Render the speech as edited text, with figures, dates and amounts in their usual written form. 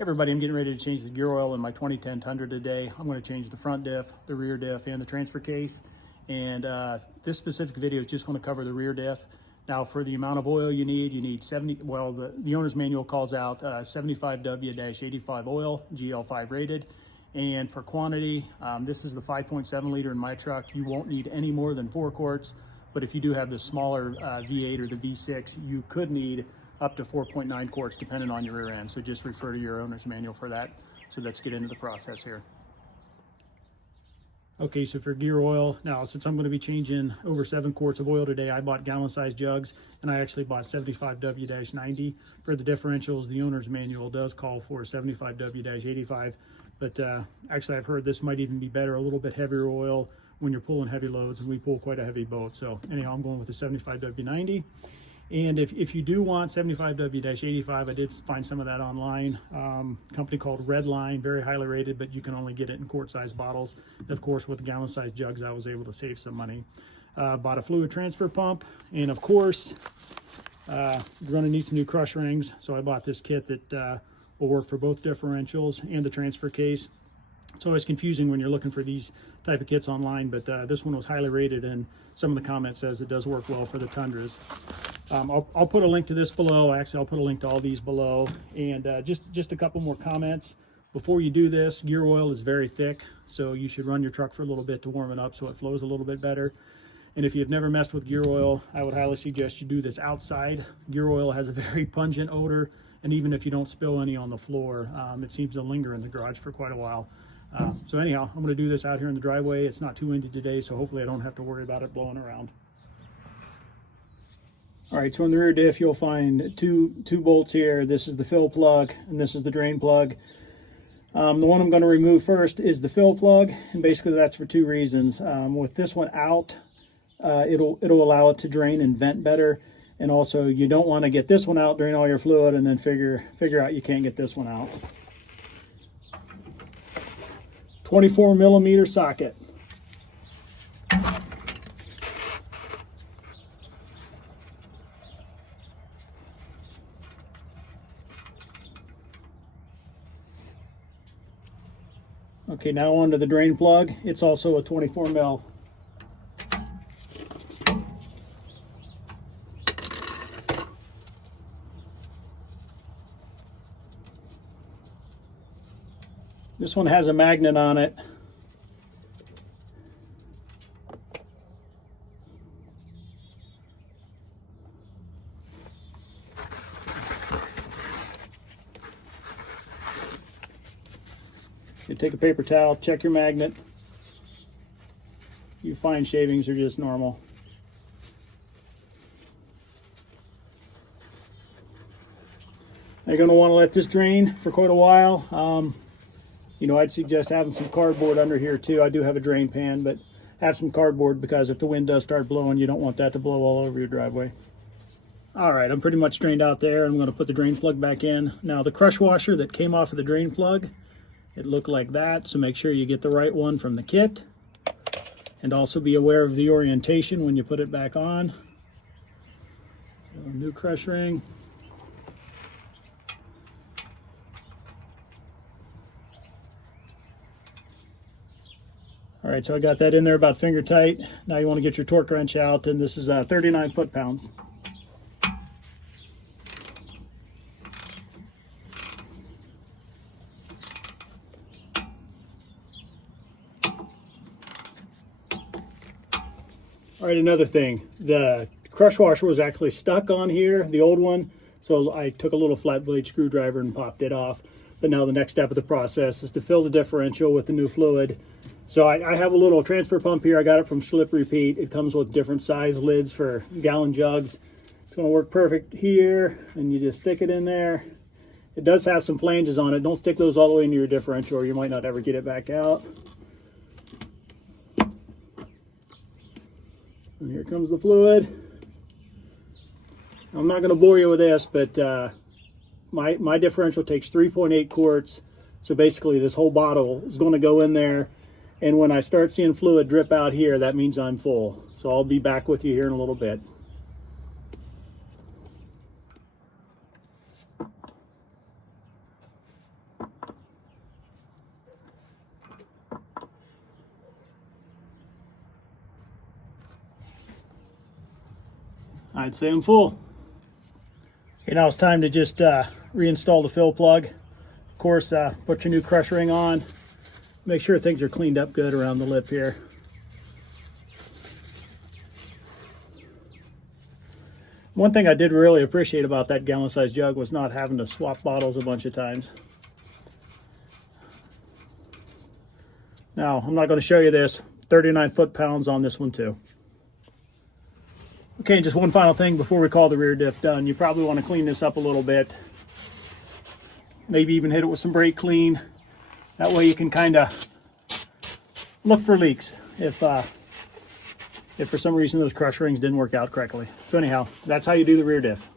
Everybody, I'm getting ready to change the gear oil in my 2010 Tundra today. I'm going to change the front diff, the rear diff, and the transfer case. And this specific video is just going to cover the rear diff. Now, for the amount of oil you need 70, well, the owner's manual calls out 75W-85 oil, GL5 rated. And for quantity, this is the 5.7 liter in my truck. You won't need any more than 4 quarts. But if you do have the smaller V8 or the V6, you could need up to 4.9 quarts depending on your rear end. So just refer to your owner's manual for that. So let's get into the process here. Okay, so for gear oil, now since I'm going to be changing over 7 quarts of oil today, I bought gallon-sized jugs, and I actually bought 75W-90. For the differentials, the owner's manual does call for 75W-85, but actually I've heard this might even be better, a little bit heavier oil when you're pulling heavy loads, and we pull quite a heavy boat. So anyhow, I'm going with the 75W-90. And if you do want 75W-85, I did find some of that online. Company called Redline, very highly rated, but you can only get it in quart-sized bottles. And of course, with the gallon-sized jugs, I was able to save some money. Bought a fluid transfer pump, and of course, you're going to need some new crush rings. So I bought this kit that will work for both differentials and the transfer case. It's always confusing when you're looking for these type of kits online, but this one was highly rated, and some of the comments says it does work well for the Tundras. I'll put a link to this below. Actually, I'll put a link to all these below. And just a couple more comments. Before you do this, gear oil is very thick, so you should run your truck for a little bit to warm it up so it flows a little bit better. And if you've never messed with gear oil, I would highly suggest you do this outside. Gear oil has a very pungent odor, and even if you don't spill any on the floor, it seems to linger in the garage for quite a while. So anyhow, I'm going to do this out here in the driveway. It's not too windy today, so hopefully I don't have to worry about it blowing around. All right, so in the rear diff, you'll find two bolts here. This is the fill plug, and this is the drain plug. The one I'm going to remove first is the fill plug, and basically that's for 2 reasons. With this one out, it'll allow it to drain and vent better, and also you don't want to get this one out, drain all your fluid, and then figure out you can't get this one out. 24 millimeter socket. Okay, now onto the drain plug. It's also a 24 mil. This one has a magnet on it. You take a paper towel, check your magnet. You find shavings are just normal. You're going to want to let this drain for quite a while. You know, I'd suggest having some cardboard under here too. I do have a drain pan, but have some cardboard because if the wind does start blowing, you don't want that to blow all over your driveway. All right, I'm pretty much drained out there. I'm going to put the drain plug back in. Now, the crush washer that came off of the drain plug, it looked like that, so make sure you get the right one from the kit. And also be aware of the orientation when you put it back on. So, new crush ring. All right, so I got that in there about finger tight. Now you want to get your torque wrench out, and this is 39 foot-pounds. All right, another thing, the crush washer was actually stuck on here, the old one, so I took a little flat blade screwdriver and popped it off. But now the next step of the process is to fill the differential with the new fluid. So I have a little transfer pump here. I got it from Slip Repeat. It comes with different size lids for gallon jugs. It's going to work perfect here, and you just stick it in there. It does have some flanges on it. Don't stick those all the way into your differential or you might not ever get it back out. And here comes the fluid. I'm not going to bore you with this, but my differential takes 3.8 quarts. So basically this whole bottle is going to go in there. And when I start seeing fluid drip out here, that means I'm full. So I'll be back with you here in a little bit. I'd say I'm full. Okay, now it's time to just reinstall the fill plug. Of course, put your new crush ring on. Make sure things are cleaned up good around the lip here. One thing I did really appreciate about that gallon-sized jug was not having to swap bottles a bunch of times. Now, I'm not going to show you this. 39 foot-pounds on this one too. Okay, just one final thing before we call the rear diff done. You probably want to clean this up a little bit. Maybe even hit it with some brake clean. That way you can kind of look for leaks if for some reason those crush rings didn't work out correctly. So anyhow, that's how you do the rear diff.